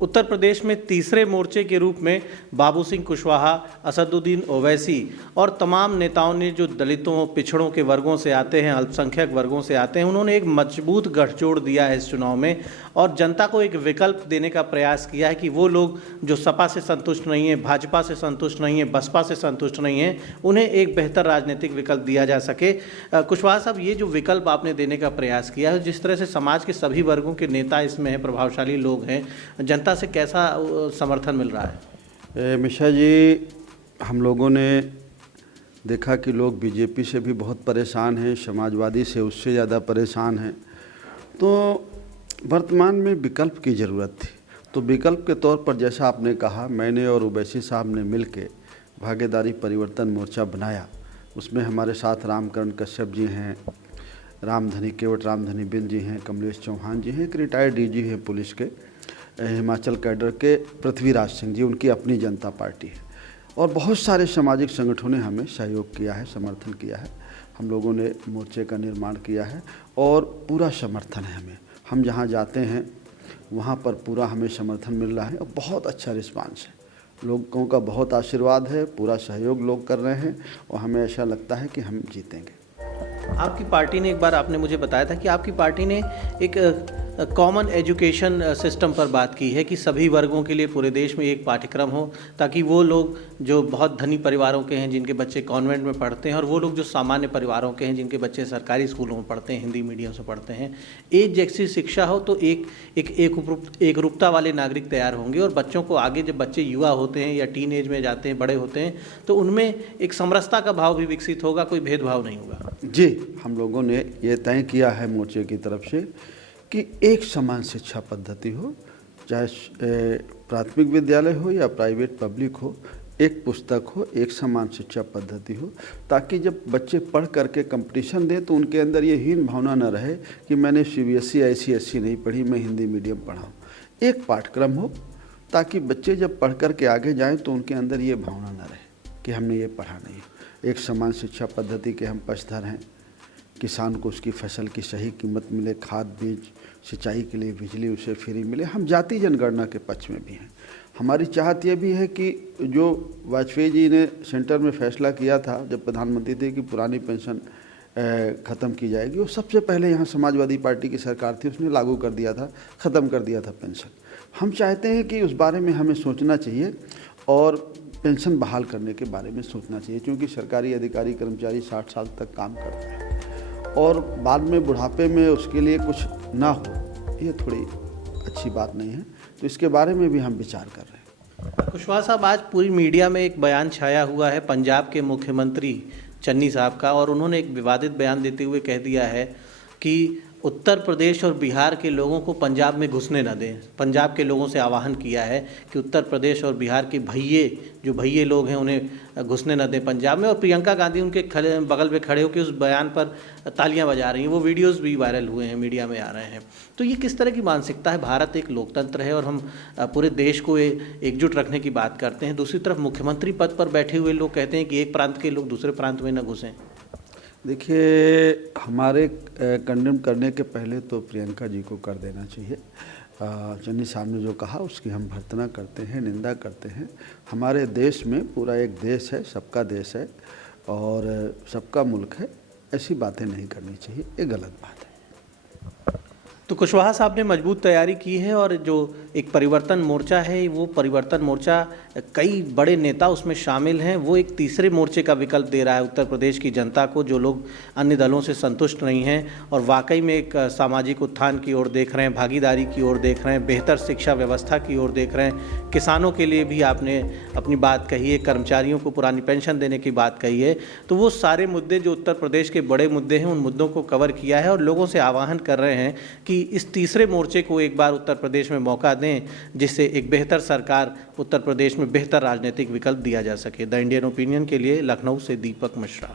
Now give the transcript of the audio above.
उत्तर प्रदेश में तीसरे मोर्चे के रूप में बाबू सिंह कुशवाहा, असदुद्दीन ओवैसी और तमाम नेताओं ने जो दलितों, पिछड़ों के वर्गों से आते हैं, अल्पसंख्यक वर्गों से आते हैं, उन्होंने एक मजबूत गठजोड़ दिया है इस चुनाव में और जनता को एक विकल्प देने का प्रयास किया है कि वो लोग जो सपा से संतुष्ट नहीं है, भाजपा से संतुष्ट नहीं है, बसपा से संतुष्ट नहीं है, उन्हें एक बेहतर राजनीतिक विकल्प दिया जा सके। कुशवाहा साहब, ये जो विकल्प आपने देने का प्रयास किया है, जिस तरह से समाज के सभी वर्गों के नेता इसमें हैं, प्रभावशाली लोग हैं, जनता से कैसा समर्थन मिल रहा है? मिश्रा जी, हम लोगों ने देखा कि लोग बीजेपी से भी बहुत परेशान हैं, समाजवादी से उससे ज़्यादा परेशान हैं। तो वर्तमान में विकल्प की ज़रूरत थी। तो विकल्प के तौर पर जैसा आपने कहा, मैंने और ओवैसी साहब ने मिलके भागीदारी परिवर्तन मोर्चा बनाया। उसमें हमारे साथ रामकरण कश्यप जी हैं, केवट रामधनी बिंद जी हैं, कमलेश चौहान जी हैं, एक रिटायर्ड डीजी हैं पुलिस के, हिमाचल कैडर के पृथ्वीराज सिंह जी, उनकी अपनी जनता पार्टी है, और बहुत सारे सामाजिक संगठनों ने हमें सहयोग किया है, समर्थन किया है। हम लोगों ने मोर्चे का निर्माण किया है और पूरा समर्थन है हमें। हम जहाँ जाते हैं वहाँ पर पूरा हमें समर्थन मिल रहा है और बहुत अच्छा रिस्पांस है। लोगों का बहुत आशीर्वाद है, पूरा सहयोग लोग कर रहे हैं और हमें ऐसा लगता है कि हम जीतेंगे। आपकी पार्टी ने, एक बार आपने मुझे बताया था कि आपकी पार्टी ने एक कॉमन एजुकेशन सिस्टम पर बात की है कि सभी वर्गों के लिए पूरे देश में एक पाठ्यक्रम हो, ताकि वो लोग जो बहुत धनी परिवारों के हैं, जिनके बच्चे कॉन्वेंट में पढ़ते हैं, और वो लोग जो सामान्य परिवारों के हैं, जिनके बच्चे सरकारी स्कूलों में पढ़ते हैं, हिंदी मीडियम से पढ़ते हैं, एक जैसी शिक्षा हो तो एक रूपता वाले नागरिक तैयार होंगे। और बच्चों को आगे, जब बच्चे युवा होते हैं या टीन एज में जाते हैं, बड़े होते हैं, तो उनमें एक समरसता का भाव भी विकसित होगा, कोई भेदभाव नहीं होगा। जी, हम लोगों ने ये तय किया है मोर्चे की तरफ से कि एक समान शिक्षा पद्धति हो, चाहे प्राथमिक विद्यालय हो या प्राइवेट पब्लिक हो, एक पुस्तक हो, एक समान शिक्षा पद्धति हो, ताकि जब बच्चे पढ़ करके कंपटीशन दें तो उनके अंदर ये हीन भावना न रहे कि मैंने CBSE ICSE नहीं पढ़ी, मैं हिंदी मीडियम पढ़ा हूँ। एक पाठ्यक्रम हो ताकि बच्चे जब पढ़ करके आगे जाएँ तो उनके अंदर ये भावना न रहे कि हमने ये पढ़ा नहीं। एक समान शिक्षा पद्धति के हम पक्षधर हैं। किसान को उसकी फसल की सही कीमत मिले, खाद बीज, सिंचाई के लिए बिजली उसे फ्री मिले। हम जाति जनगणना के पक्ष में भी हैं। हमारी चाहत ये भी है कि जो वाजपेयी जी ने सेंटर में फैसला किया था जब प्रधानमंत्री थे कि पुरानी पेंशन ख़त्म की जाएगी, वो सबसे पहले यहाँ समाजवादी पार्टी की सरकार थी, उसने लागू कर दिया था, ख़त्म कर दिया था पेंशन। हम चाहते हैं कि उस बारे में हमें सोचना चाहिए और पेंशन बहाल करने के बारे में सोचना चाहिए, क्योंकि सरकारी अधिकारी कर्मचारी 60 साल तक काम करते हैं और बाद में बुढ़ापे में उसके लिए कुछ ना हो, ये थोड़ी अच्छी बात नहीं है। तो इसके बारे में भी हम विचार कर रहे हैं। कुशवाहा साहब, आज पूरी मीडिया में एक बयान छाया हुआ है पंजाब के मुख्यमंत्री चन्नी साहब का, और उन्होंने एक विवादित बयान देते हुए कह दिया है कि उत्तर प्रदेश और बिहार के लोगों को पंजाब में घुसने न दें। पंजाब के लोगों से आह्वान किया है कि उत्तर प्रदेश और बिहार के भैये लोग हैं, उन्हें घुसने न दें पंजाब में। और प्रियंका गांधी उनके बगल में खड़े होकर उस बयान पर तालियां बजा रही हैं। वो वीडियोस भी वायरल हुए हैं, मीडिया में आ रहे हैं। तो ये किस तरह की मानसिकता है? भारत एक लोकतंत्र है और हम पूरे देश को एकजुट रखने की बात करते हैं। दूसरी तरफ मुख्यमंत्री पद पर बैठे हुए लोग कहते हैं कि एक प्रांत के लोग दूसरे प्रांत में न घुसें। देखिए, हमारे कंडेम करने के पहले तो प्रियंका जी को कर देना चाहिए। चन्नी साहब ने जो कहा उसकी हम भर्त्सना करते हैं, निंदा करते हैं। हमारे देश में पूरा एक देश है, सबका देश है और सबका मुल्क है, ऐसी बातें नहीं करनी चाहिए, ये गलत बात है। तो कुशवाहा साहब ने मजबूत तैयारी की है और जो एक परिवर्तन मोर्चा है, वो परिवर्तन मोर्चा कई बड़े नेता उसमें शामिल हैं। वो एक तीसरे मोर्चे का विकल्प दे रहा है उत्तर प्रदेश की जनता को, जो लोग अन्य दलों से संतुष्ट नहीं हैं और वाकई में एक सामाजिक उत्थान की ओर देख रहे हैं, भागीदारी की ओर देख रहे हैं, बेहतर शिक्षा व्यवस्था की ओर देख रहे हैं। किसानों के लिए भी आपने अपनी बात कही है, कर्मचारियों को पुरानी पेंशन देने की बात कही है। तो वो सारे मुद्दे जो उत्तर प्रदेश के बड़े मुद्दे हैं, उन मुद्दों को कवर किया है और लोगों से आह्वान कर रहे हैं कि इस तीसरे मोर्चे को एक बार उत्तर प्रदेश में मौका दें, जिससे एक बेहतर सरकार, उत्तर प्रदेश में बेहतर राजनीतिक विकल्प दिया जा सके। द इंडियन ओपिनियन के लिए लखनऊ से दीपक मिश्रा।